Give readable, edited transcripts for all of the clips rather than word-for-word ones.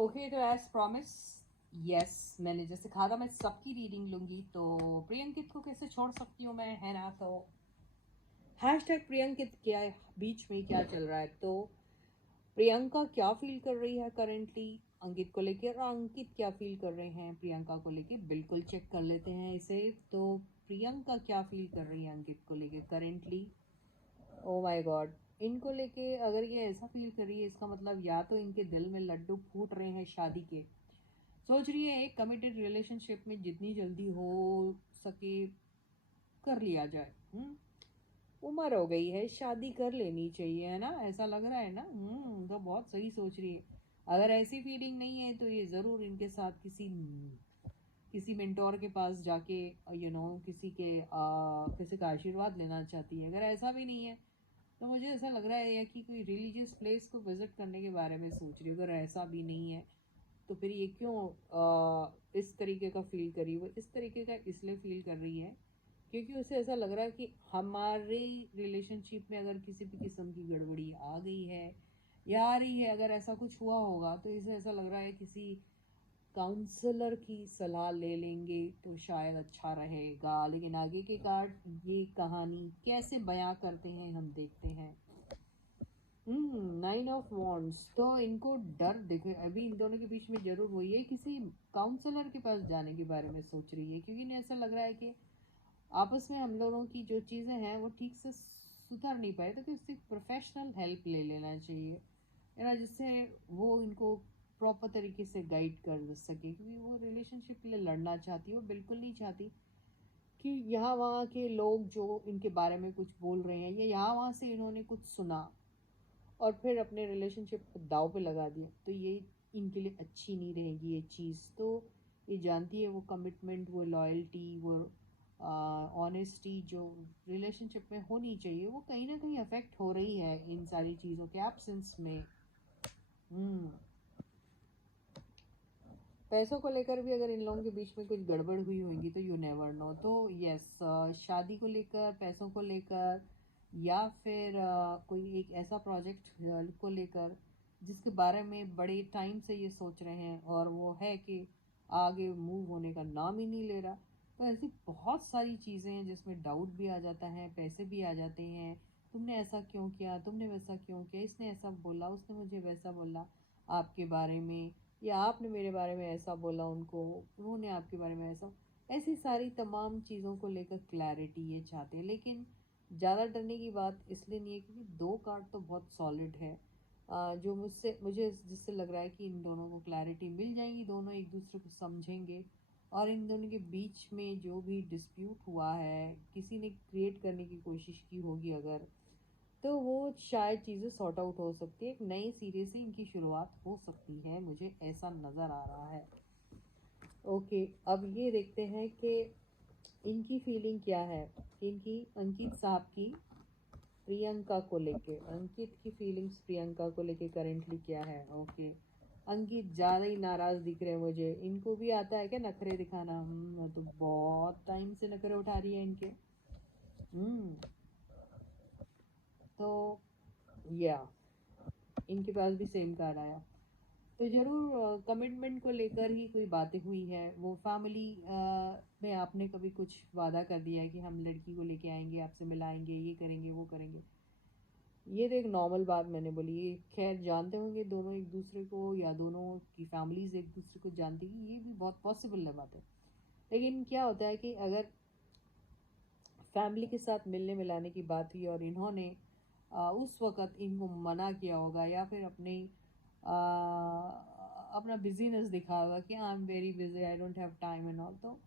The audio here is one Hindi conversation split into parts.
ओके, तो एज प्रॉमिस, यस, मैंने जैसे कहा था मैं सबकी रीडिंग लूंगी, तो प्रियंकित को कैसे छोड़ सकती हूँ मैं, है ना। तो हैशटैग प्रियंकित क्या बीच में क्या चल रहा है, तो प्रियंका क्या फील कर रही है करेंटली अंकित को लेकर, और अंकित क्या फील कर रहे हैं प्रियंका को लेकर, बिल्कुल चेक कर लेते हैं इसे। तो प्रियंका क्या फील कर रही है अंकित को लेकर करेंटली। ओ माय गॉड, इनको लेके अगर ये ऐसा फील कर रही है, इसका मतलब या तो इनके दिल में लड्डू फूट रहे हैं शादी के। सोच रही है एक कमिटेड रिलेशनशिप में जितनी जल्दी हो सके कर लिया जाए। उम्र हो गई है, शादी कर लेनी चाहिए, है ना, ऐसा लग रहा है ना। तो बहुत सही सोच रही है। अगर ऐसी फीलिंग नहीं है तो ये ज़रूर इनके साथ किसी किसी मेंटोर के पास जाके किसी का आशीर्वाद लेना चाहती है। अगर ऐसा भी नहीं है तो मुझे ऐसा लग रहा है या कि कोई रिलीजियस प्लेस को विजिट करने के बारे में सोच रही है। अगर ऐसा भी नहीं है तो फिर ये क्यों इस तरीके का फील करी, वो इस तरीके का इसलिए फील कर रही है क्योंकि उसे ऐसा लग रहा है कि हमारे रिलेशनशिप में अगर किसी भी किस्म की गड़बड़ी आ गई है या आ रही है, अगर ऐसा कुछ हुआ होगा तो इसे ऐसा लग रहा है किसी काउंसलर की सलाह ले लेंगे तो शायद अच्छा रहेगा। लेकिन आगे के कार्ड ये कहानी कैसे बयां करते हैं हम देखते हैं। 9 ऑफ वॉन्ड्स, तो इनको डर दिखे अभी इन दोनों के बीच में जरूर वही है, किसी काउंसलर के पास जाने के बारे में सोच रही है क्योंकि इन्हें ऐसा लग रहा है कि आपस में हम लोगों की जो चीज़ें हैं वो ठीक से सुधर नहीं पाए, तो किसी प्रोफेशनल हेल्प ले लेना चाहिए, है ना, जिससे वो इनको प्रॉपर तरीके से गाइड कर सके, क्योंकि वो रिलेशनशिप के लिए लड़ना चाहती है, वो बिल्कुल नहीं चाहती कि यहाँ वहाँ के लोग जो इनके बारे में कुछ बोल रहे हैं या यहाँ वहाँ से इन्होंने कुछ सुना और फिर अपने रिलेशनशिप को दाव पे लगा दिया, तो ये इनके लिए अच्छी नहीं रहेगी ये चीज़। तो ये जानती है वो कमिटमेंट, वो लॉयल्टी, वो ऑनेस्टी जो रिलेशनशिप में होनी चाहिए वो कहीं ना कहीं अफेक्ट हो रही है इन सारी चीज़ों के एब्सेंस में। हम्म पैसों को लेकर भी अगर इन लोगों के बीच में कुछ गड़बड़ हुई होगी तो यू नेवर नो। तो यस, शादी को लेकर, पैसों को लेकर, या फिर कोई एक ऐसा प्रोजेक्ट को लेकर जिसके बारे में बड़े टाइम से ये सोच रहे हैं और वो है कि आगे मूव होने का नाम ही नहीं ले रहा। तो ऐसी बहुत सारी चीज़ें हैं जिसमें डाउट भी आ जाता है, पैसे भी आ जाते हैं। तुमने ऐसा क्यों किया, तुमने वैसा क्यों किया, इसने ऐसा बोला, उसने मुझे वैसा बोला आपके बारे में, या आपने मेरे बारे में ऐसा बोला उनको, उन्होंने आपके बारे में ऐसा। ऐसी सारी तमाम चीज़ों को लेकर क्लैरिटी ये चाहते हैं, लेकिन ज़्यादा डरने की बात इसलिए नहीं है क्योंकि दो कार्ड तो बहुत सॉलिड है। जो मुझे जिससे लग रहा है कि इन दोनों को क्लैरिटी मिल जाएगी, दोनों एक दूसरे को समझेंगे, और इन दोनों के बीच में जो भी डिस्प्यूट हुआ है, किसी ने क्रिएट करने की कोशिश की होगी अगर, तो वो शायद चीज़ें सॉर्ट आउट हो सकती है, एक नए सिरे से इनकी शुरुआत हो सकती है, मुझे ऐसा नज़र आ रहा है। ओके, अब ये देखते हैं कि इनकी फीलिंग क्या है, इनकी अंकित साहब की प्रियंका को लेके, अंकित की फीलिंग्स प्रियंका को लेके करेंटली क्या है। ओके, अंकित ज़्यादा ही नाराज़ दिख रहे हैं मुझे, इनको भी आता है क्या नखरे दिखाना। वो तो बहुत टाइम से नखरे उठा रही है इनके। हम्म तो या इनके पास भी सेम कार्ड आया, तो ज़रूर कमिटमेंट को लेकर ही कोई बातें हुई है। वो फैमिली में आपने कभी कुछ वादा कर दिया है कि हम लड़की को लेके आएंगे, आपसे मिलाएंगे, ये करेंगे वो करेंगे। ये तो एक नॉर्मल बात मैंने बोली, ये खैर जानते होंगे दोनों एक दूसरे को, या दोनों की फैमिलीज एक दूसरे को जानती है, ये भी बहुत पॉसिबल है बात है। लेकिन क्या होता है कि अगर फैमिली के साथ मिलने मिलाने की बात हुई और इन्होंने उस वक़्त इनको मना किया होगा, या फिर अपना बिजीनेस दिखा होगा कि I am very busy, I don't have time and all, तो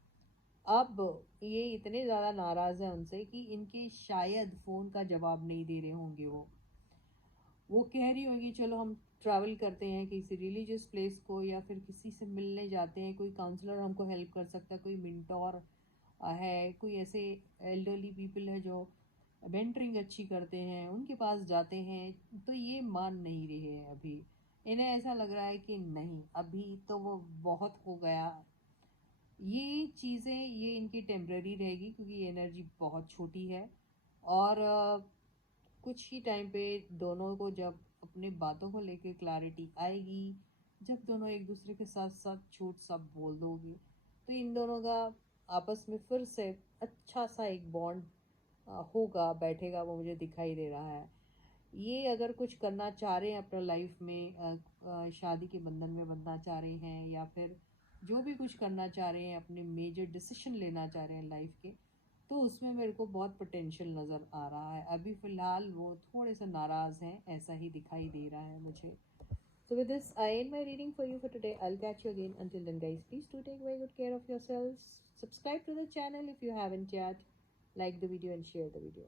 अब ये इतने ज़्यादा नाराज़ हैं उनसे कि इनके शायद फ़ोन का जवाब नहीं दे रहे होंगे। वो कह रही होगी चलो हम ट्रैवल करते हैं किसी रिलीजियस प्लेस को, या फिर किसी से मिलने जाते हैं, कोई काउंसलर हमको हेल्प कर सकता है, कोई मिंटोर है, कोई ऐसे एल्डरली पीपल है जो मेंटरिंग अच्छी करते हैं, उनके पास जाते हैं। तो ये मान नहीं रहे हैं अभी, इन्हें ऐसा लग रहा है कि नहीं, अभी तो वो बहुत हो गया। ये चीज़ें ये इनकी टेम्प्ररी रहेगी क्योंकि ये एनर्जी बहुत छोटी है, और कुछ ही टाइम पे दोनों को जब अपने बातों को लेकर क्लैरिटी आएगी, जब दोनों एक दूसरे के साथ साथ झूठ सब बोल दोगे तो इन दोनों का आपस में फिर से अच्छा सा एक बॉन्ड होगा, बैठेगा, वो मुझे दिखाई दे रहा है। ये अगर कुछ करना चाह रहे हैं अपना लाइफ में, शादी के बंधन में बंधना चाह रहे हैं, या फिर जो भी कुछ करना चाह रहे हैं, अपने मेजर डिसीजन लेना चाह रहे हैं लाइफ के, तो उसमें मेरे को बहुत पोटेंशियल नज़र आ रहा है। अभी फ़िलहाल वो थोड़े से नाराज़ हैं, ऐसा ही दिखाई दे रहा है मुझे। So with this, I end my reading for you for today. I'll catch you again. Until then, guys, please do take very good care of yourselves. Subscribe to the channel if you haven't yet. Like the video and share the video.